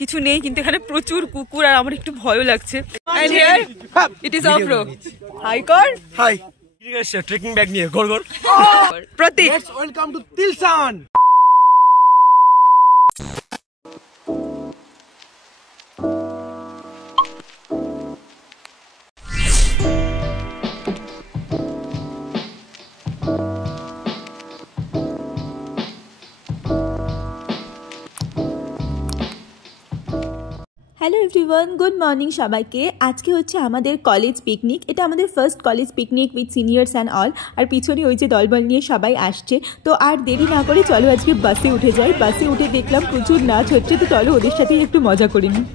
কিছু নেই, কিন্তু এখানে প্রচুর কুকুর আর আমার একটু ভয়ও লাগছে। And here it is Afro. Hi কর। Hi. ট্রেকিং ব্যাগ নিয়ে গোল গোল। Pratik. Let's welcome to Tilsan. Hello everyone, good morning সবাইকে। আজকে হচ্ছে আমাদের কলেজ পিকনিক। এটা আমাদের first college picnic with seniors and all. আর পিছনে ওই যে দলবল নিয়ে সবাই আসছে। তো আর দেরি না করে চলো আজকে বাসে উঠে যাই। বাসে উঠে দেখলাম প্রচুর নাচ হচ্ছে, তো চলো ওদের সাথেই একটু মজা করে নিই।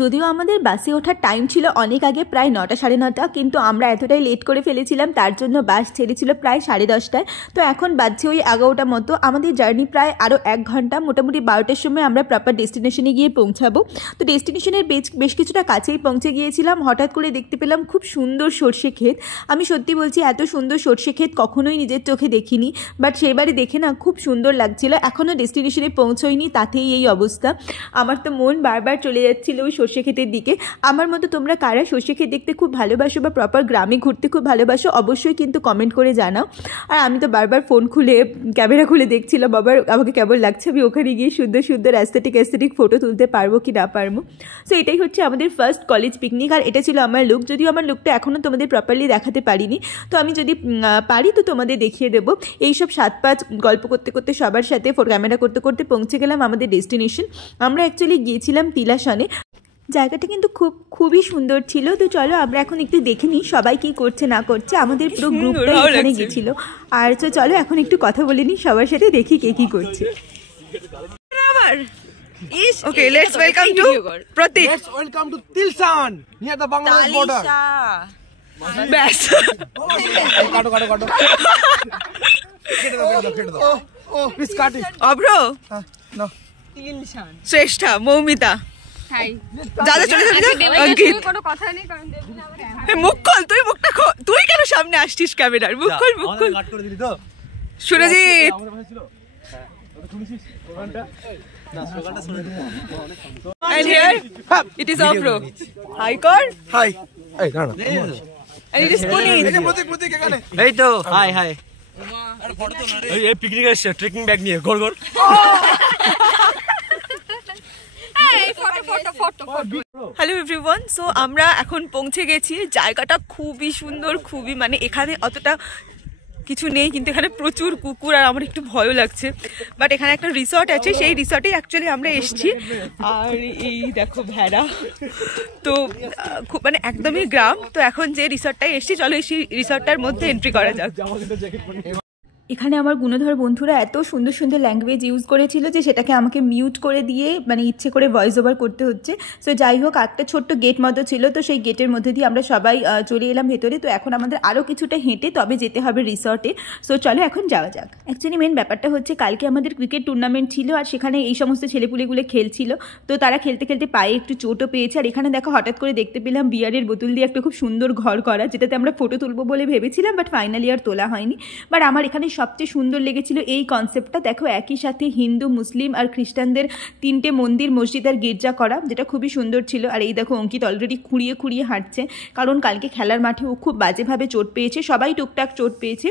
যদিও আমাদের বাসে ওঠার টাইম ছিল অনেক আগে, প্রায় 9টা সাড়ে 9টা, কিন্তু আমরা এতটাই লেট করে ফেলেছিলাম, তার জন্য বাস ছেড়েছিল প্রায় 10:30টায়। তো এখন বাজছে ওই 11টা মতো। আমাদের জার্নি প্রায় আরও 1 ঘন্টা, মোটামুটি 12টার সময় আমরা প্রপার ডেস্টিনেশনে গিয়ে পৌঁছাবো। তো ডেস্টিনেশনের বেশ কিছুটা কাছেই পৌঁছে গিয়েছিলাম। হঠাৎ করে দেখতে পেলাম খুব সুন্দর সর্ষে ক্ষেত। আমি সত্যি বলছি, এত সুন্দর সর্ষে ক্ষেত কখনোই নিজের চোখে দেখিনি, বাট সেবারে দেখে না খুব সুন্দর লাগছিল। এখনও ডেস্টিনেশনে পৌঁছোইনি, তাতেই এই অবস্থা। আমার তো মন বারবার চলে যাচ্ছিল ওই সর্ষে ক্ষেতের দিকে। আমার মতো তোমরা কারা সর্ষে ক্ষেত দেখতে খুব ভালোবাসো বা প্রপার গ্রামে ঘুরতে খুব ভালোবাসো, অবশ্যই কিন্তু কমেন্ট করে জানাও। আর আমি তো বারবার ফোন খুলে ক্যামেরা খুলে দেখছিলাম বাবার আমাকে কেমন লাগছে, আমি ওখানে গিয়ে সুন্দর সুন্দর অ্যাস্থেটিক ফটো তুলতে পারবো কি না পারবো। সো এটাই হচ্ছে আমাদের ফার্স্ট কলেজ পিকনিক, আর এটা ছিল আমার লুক। যদিও আমার লুকটা এখনও তোমাদের প্রপারলি দেখাতে পারিনি, তো আমি যদি পারি তো তোমাদের দেখিয়ে দেবো। এইসব 7-5 গল্প করতে করতে সবার সাথে ক্যামেরা করতে করতে পৌঁছে গেলাম আমাদের ডেস্টিনেশন। আমরা অ্যাকচুয়ালি গিয়েছিলাম তিলাসনে। জায়গাটা কিন্তু খুবই সুন্দর ছিল। তো চলো আমরা এখন একটু দেখে নিই সবাই কি করছে না করছে। আমাদের পুরো গ্রুপটা এখানে গেছিল। আর তো চলো এখন একটু কথা বলে নিই সবার সাথে, দেখি কে কি করছে। Okay, let's welcome to Pratik. Let's welcome to Tilsan near the Bangladesh border. ব্যাস, কাটো কেটে দাও। Please cut it. Abhra, No. Tilshan, Shreshtha, Moumita. Hi দাদা, চলে অঙ্কিত। কোনো কথা নেই, কারণ দেবনা আবার মুখ খোল, তুই মুখটা খোল। তুই কেন সামনে আসছিস ক্যামেরার? মুখ খোল। কাট করে দিলি তো Surajit. And here it is Afro. Hi কর। Hi. এই না। And it is Puneet. প্রতীক এখানে। এই তো হাই হাই। আরে ফটো তো না রে। এই পিকনিক এসে ট্রেকিং ব্যাগ নিয়ে গোল গোল। হ্যালো এভরিওয়ান, সো আমরা এখন পৌঁছে গেছি। জায়গাটা খুবই সুন্দর, খুবই, মানে এখানে অতটা কিছু নেই, কিন্তু এখানে প্রচুর কুকুর আর আমার একটু ভয়ও লাগছে। বাট এখানে একটা রিসর্ট আছে, সেই রিসর্টেই অ্যাকচুয়ালি আমরা এসেছি। আর এই দেখো ভেড়া, তো খুব মানে একদমই গ্রাম। তো এখন যে রিসর্টটায় এসেছি, চলো সেই রিসর্টটার মধ্যে এন্ট্রি করা যাক। এখানে আমার গুণধর বন্ধুরা এত সুন্দর সুন্দর ল্যাঙ্গুয়েজ ইউজ করেছিল যে সেটাকে আমাকে মিউট করে দিয়ে মানে ইচ্ছে করে ভয়েস ওভার করতে হচ্ছে। সো যাই হোক, একটা ছোট্ট গেট মতো ছিল, তো সেই গেটের মধ্যে দিয়ে আমরা সবাই চলে এলাম ভেতরে। তো এখন আমাদের আরও কিছুটা হেঁটে তবে যেতে হবে রিসর্টে। সো চলো এখন যাওয়া যাক। অ্যাকচুয়ালি মেন ব্যাপারটা হচ্ছে কালকে আমাদের ক্রিকেট টুর্নামেন্ট ছিল, আর সেখানে এই সমস্ত ছেলেপুলেগুলো খেলছিল। তো তারা খেলতে খেলতে পায়ে একটু চোটও পেয়েছে। আর এখানে দেখো হঠাৎ করে দেখতে পেলাম বিয়ারের বোতল দিয়ে একটা খুব সুন্দর ঘর করা, যেটাতে আমরা ফটো তুলবো বলে ভেবেছিলাম, বাট ফাইনালি আর তোলা হয়নি। বাট আমার এখানে সবচেয়ে সুন্দর লেগেছিল এই কনসেপ্টটা। দেখো একই সাথে হিন্দু, মুসলিম আর খ্রিস্টানদের 3টে মন্দির, মসজিদ আর গির্জা করা, যেটা খুবই সুন্দর ছিল। আর এই দেখো অঙ্কিত অলরেডি খুঁড়িয়ে হাঁটছে, কারণ কালকে খেলার মাঠে ও খুব বাজেভাবে চোট পেয়েছে, সবাই টুকটাক চোট পেয়েছে।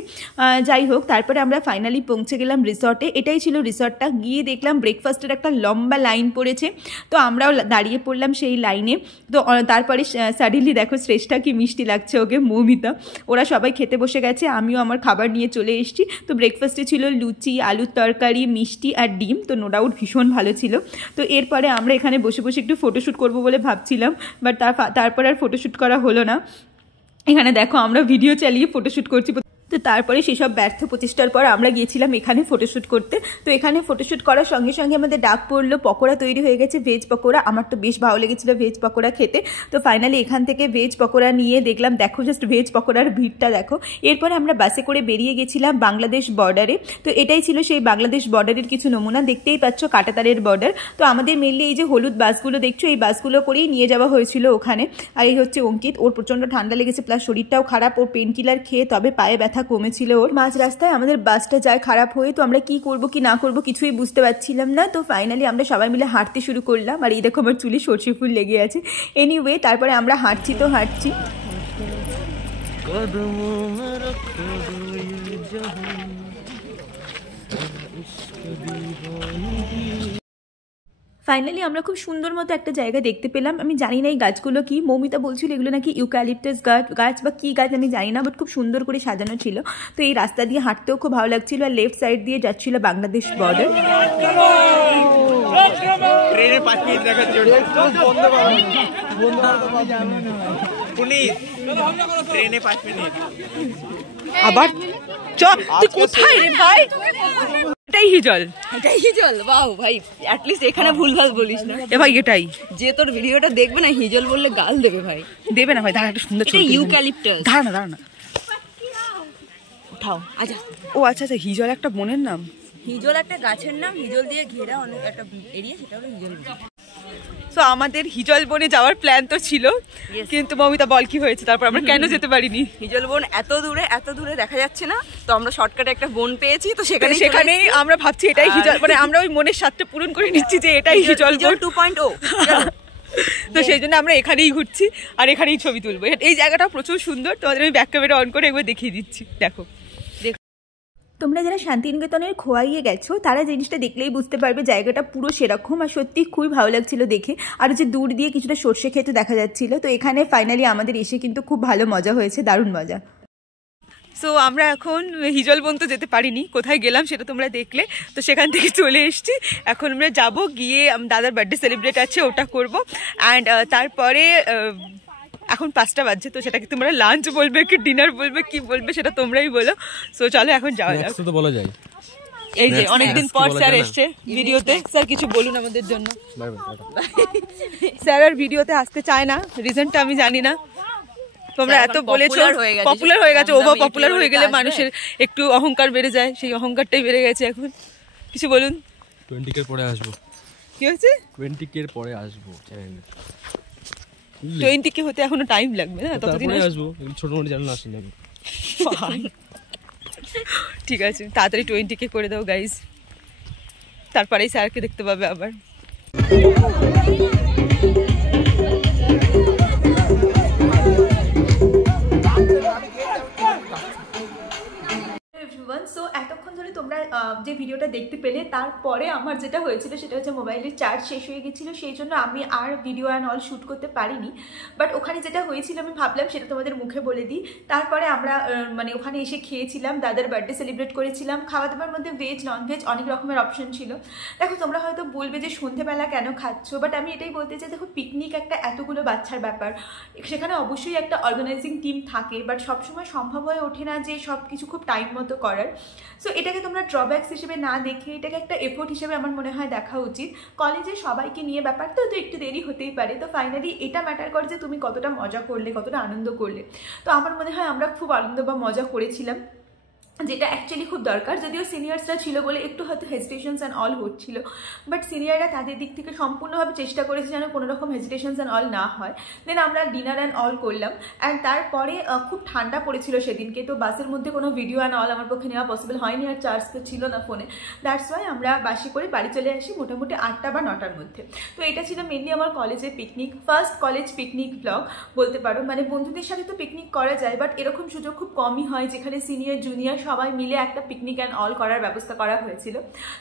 যাই হোক, তারপরে আমরা ফাইনালি পৌঁছে গেলাম রিসর্টে। এটাই ছিল রিসর্টটা। গিয়ে দেখলাম ব্রেকফাস্টের একটা লম্বা লাইন পড়েছে, তো আমরাও দাঁড়িয়ে পড়লাম সেই লাইনে। তো তারপরে সাডেনলি দেখো শ্রেষ্ঠা কি মিষ্টি লাগছে ওকে, মৌমিতা, ওরা সবাই খেতে বসে গেছে। আমিও আমার খাবার নিয়ে চলে এসেছি। তো ব্রেকফাস্টে ছিল লুচি, আলুর তরকারি, মিষ্টি আর ডিম। তো নো ডাউট ভীষণ ভালো ছিল। তো এরপরে আমরা এখানে বসে বসে একটু ফটোশ্যুট করবো বলে ভাবছিলাম, বাট তারপর আর ফটোশ্যুট করা হলো না। এখানে দেখো আমরা ভিডিও চালিয়ে ফটোশ্যুট করছি। তো তারপরে সেসব ব্যর্থ প্রচেষ্টার পর আমরা গিয়েছিলাম এখানে ফটোশ্যুট করতে। তো এখানে ফটোশ্যুট করার সঙ্গে সঙ্গে আমাদের ডাক পড়লো, পকোড়া তৈরি হয়ে গেছে, ভেজ পকোড়া। আমার তো বেশ ভালো লেগেছিলো ভেজ পকোড়া খেতে। তো ফাইনালি এখান থেকে ভেজ পকোড়া নিয়ে দেখলাম, দেখো জাস্ট ভেজ পকোড়ার ভিড়টা দেখো। এরপরে আমরা বাসে করে বেরিয়ে গেছিলাম বাংলাদেশ বর্ডারে। তো এটাই ছিল সেই বাংলাদেশ বর্ডারের কিছু নমুনা, দেখতেই পাচ্ছ কাঁটাতারের বর্ডার। তো আমাদের মেনলি এই যে হলুদ বাসগুলো দেখছো, এই বাসগুলো করেই নিয়ে যাওয়া হয়েছিল ওখানে। আর এই হচ্ছে অঙ্কিত, ওর প্রচণ্ড ঠান্ডা লেগেছে, প্লাস শরীরটাও খারাপ, ওর পেন কিলার খেয়ে তবে পায়ে ব্যথা কমেছিল ওর। মাঝ রাস্তায় আমাদের বাসটা যায় খারাপ হয়ে, তো আমরা কি করব কি না করব কিছুই বুঝতে পারছিলাম না। তো ফাইনালি আমরা সবাই মিলে হাঁটতে শুরু করলাম। আর এই দেখো আমার চুলে সর্ষে ফুল লেগে আছে। এনিওয়ে তারপরে আমরা হাঁটছি তো হাঁটছি। ফাইনালি আমরা খুব সুন্দর মতো একটা জায়গা দেখতে পেলাম। আমি জানি না এই গাছগুলো কি, মৌমিতা বলছিল এগুলো নাকি ইউক্যালিপটাস গাছ বা কী গাছ আমি জানি না, বাট খুব সুন্দর করে সাজানো ছিল। তো এই রাস্তা দিয়ে হাঁটতেও খুব ভালো লাগছিল। আর লেফট সাইড দিয়ে যাচ্ছিল বাংলাদেশ বর্ডার। আবার তুই কোথায় রে ভাই? এটাই হিজল, এটাই হিজল। বাহ ভাই, অ্যাটলিস্ট এখানে ভুলভাল বলিস না। এ ভাই এটাই, যে তোর ভিডিওটা দেখবে না হিজল বললে গাল দেবে ভাই। দেবে না ভাই, দাঁড়া একটা সুন্দর এটা ইউক্যালিপটাস। দাঁড়া না উঠাও। আচ্ছা, ও আচ্ছা আচ্ছা, হিজল একটা বনের নাম। হিজল একটা গাছের নাম, হিজল দিয়ে ঘেরা অনেক একটা এরিয়া, সেটা হলো হিজল। তো আমাদের হিজল বনে যাওয়ার প্ল্যান তো ছিল, কিন্তু মমিতা বল কি হয়েছে তারপর আমরা কেন যেতে পারিনি? হিজল বন এত দূরে দেখা যাচ্ছে না, তো আমরা শর্টকাটে একটা বন পেয়েছি, তো সেখানেই আমরা ভাবছি এটাই হিজল, মানে আমরা ওই মনের স্বাদটা পূরণ করে নিচ্ছি যে এটাই হিজল বন 2.0। তো সেই জন্য আমরা এখানেই ঘুরছি আর এখানেই ছবি তুলবো। এই জায়গাটা প্রচুর সুন্দর, তোমাদের আমি ব্যাক ক্যামেরা অন করে একবার দেখিয়ে দিচ্ছি। দেখো, তোমরা যারা শান্তিনিকেতনের খোয়াইয়ে গেছো তারা জিনিসটা দেখলেই বুঝতে পারবে জায়গাটা পুরো সেরকম। আর সত্যি খুবই ভালো লাগছিল দেখে। আর যে দূর দিয়ে কিছুটা সর্ষে ক্ষেত দেখা যাচ্ছিল। তো এখানে ফাইনালি আমাদের এসে কিন্তু খুব ভালো মজা হয়েছে, দারুণ মজা। সো আমরা এখন হিজল বন তো যেতে পারিনি, কোথায় গেলাম সেটা তোমরা দেখলে। তো সেখান থেকে চলে এসেছি, এখন আমরা যাবো গিয়ে দাদার বার্থডে সেলিব্রেট আছে, ওটা করবো। অ্যান্ড তারপরে এখন 5টা বাজছে, তো সেটাকে তোমরা লাঞ্চ বলবে কি ডিনার বলবে কি বলবে সেটা তোমরাই বলো। সো চলো এখন যাওয়া যাক। তো বলা যায়, এই যে অনেকদিন পর স্যার এসছে ভিডিওতে। স্যার কিছু বলুন আমাদের জন্য। স্যার আর ভিডিওতে আসতে চায় না, রিজনটা আমি জানি না। তোমরা এত বলেছো পপুলার হয়ে গেছে, ওভার পপুলার হয়ে গেলে মানুষের একটু অহংকার বেড়ে যায়, সেই অহংকারটাই বেড়ে গেছে এখন। কিছু বলুন। 20K পরে আসবো। কি হয়েছে? 20K পরে আসবো। 20K হতে এখনো টাইম লাগবে না, ততদিন আসবো। ছোট মোটো চ্যানেল আসেন নাকি? ঠিক আছে, তাড়াতাড়ি 20K করে দাও গাইজ, তারপরেই স্যারকে দেখতে পাবে আবার। সো এতক্ষণ ধরে তোমরা যে ভিডিওটা দেখতে পেলে, তারপরে আমার যেটা হয়েছিল সেটা হচ্ছে মোবাইলের চার্জ শেষ হয়ে গেছিলো, সেই জন্য আমি আর ভিডিও অ্যান্ড অল শ্যুট করতে পারিনি। বাট ওখানে যেটা হয়েছিল আমি ভাবলাম সেটা তোমাদের মুখে বলে দিই। তারপরে আমরা মানে ওখানে এসে খেয়েছিলাম, দাদার বার্থডে সেলিব্রেট করেছিলাম। খাওয়া দাওয়ার মধ্যে ভেজ নন ভেজ অনেক রকমের অপশন ছিল। দেখো তোমরা হয়তো বলবে যে সন্ধ্যেবেলা কেন খাচ্ছ, বাট আমি এটাই বলতে চাই, দেখো পিকনিক একটা এতগুলো বাচ্চার ব্যাপার, সেখানে অবশ্যই একটা অর্গানাইজিং টিম থাকে, বাট সবসময় সম্ভব হয়ে ওঠে না যে সব কিছু খুব টাইম মতো করার। সো এটাকে তোমরা ড্রব্যাকস হিসেবে না দেখে এটাকে একটা এফোর্ট হিসেবে আমার মনে হয় দেখা উচিত। কলেজে সবাইকে নিয়ে ব্যাপারটা তো একটু দেরি হতেই পারে। তো ফাইনালি এটা ম্যাটার করে যে তুমি কতটা মজা করলে, কতটা আনন্দ করলে। তো আমার মনে হয় আমরা খুব আনন্দ বা মজা করেছিলাম, যেটা অ্যাকচুয়ালি খুব দরকার। যদিও সিনিয়র্সরা ছিল বলে একটু হয়তো হেজিটেশনস অ্যান্ড অল হচ্ছিল, বাট সিনিয়ররা তাদের দিক থেকে সম্পূর্ণভাবে চেষ্টা করেছে যেন কোনো রকম হেজিটেশনস অ্যান্ড অল না হয়। দেন আমরা ডিনার অ্যান্ড অল করলাম। অ্যান্ড তারপরে খুব ঠান্ডা পড়েছিল সেদিনকে, তো বাসের মধ্যে কোনো ভিডিও অ্যান্ড অল আমার পক্ষে নেওয়া পসিবল হয়নি, আর চার্জ তো ছিল না ফোনে। দ্যাটস ওয়াই আমরা বাসে করে বাড়ি চলে আসি মোটামুটি 8টা বা 9টার মধ্যে। তো এটা ছিল মেনলি আমার কলেজের picnic, first college picnic blog বলতে পারো। মানে বন্ধুদের সাথে তো পিকনিক করা যায়, বাট এরকম সুযোগ খুব কমই হয় যেখানে সিনিয়র জুনিয়র সবাই মিলে একটা পিকনিক অ্যান্ড অল করার ব্যবস্থা করা হয়েছিল।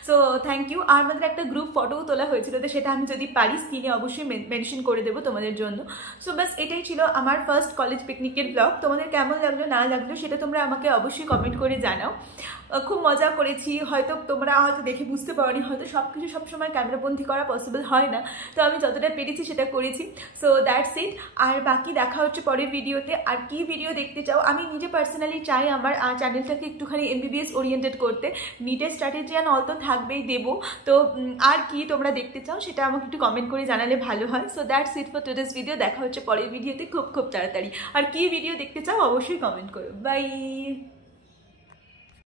So thank you. আর আমাদের একটা গ্রুপ ফটোও তোলা হয়েছিল, তো সেটা আমি যদি পারি স্ক্রিনে অবশ্যই মেনশন করে দেবো তোমাদের জন্য। সো বাস এটাই ছিল আমার ফার্স্ট কলেজ পিকনিকের ব্লগ। তোমাদের কেমন লাগলো না লাগলো সেটা তোমরা আমাকে অবশ্যই কমেন্ট করে জানাও। খুব মজা করেছি, হয়তো তোমরা হয়তো দেখে বুঝতে পারোনি, হয়তো সব কিছু সবসময় ক্যামেরাবন্দি করা পসিবল হয় না, তো আমি যতটা পেরেছি সেটা করেছি। So that's it. আর বাকি দেখা হচ্ছে পরের ভিডিওতে। আর কি ভিডিও দেখতে চাও, আমি নিজে পার্সোনালি চাই আমার চ্যানেলটাকে একটুখানি MBBS ওরিয়েন্টেড করতে, নিটের স্ট্র্যাটেজি অ্যান্ড অল তো থাকবেই দেবো। তো আর কি তোমরা দেখতে চাও সেটা আমাকে একটু কমেন্ট করে জানালে ভালো হয়। So that's it for today's video. দেখা হচ্ছে পরের ভিডিওতে খুব খুব তাড়াতাড়ি। আর কি ভিডিও দেখতে চাও অবশ্যই কমেন্ট করো। বাই।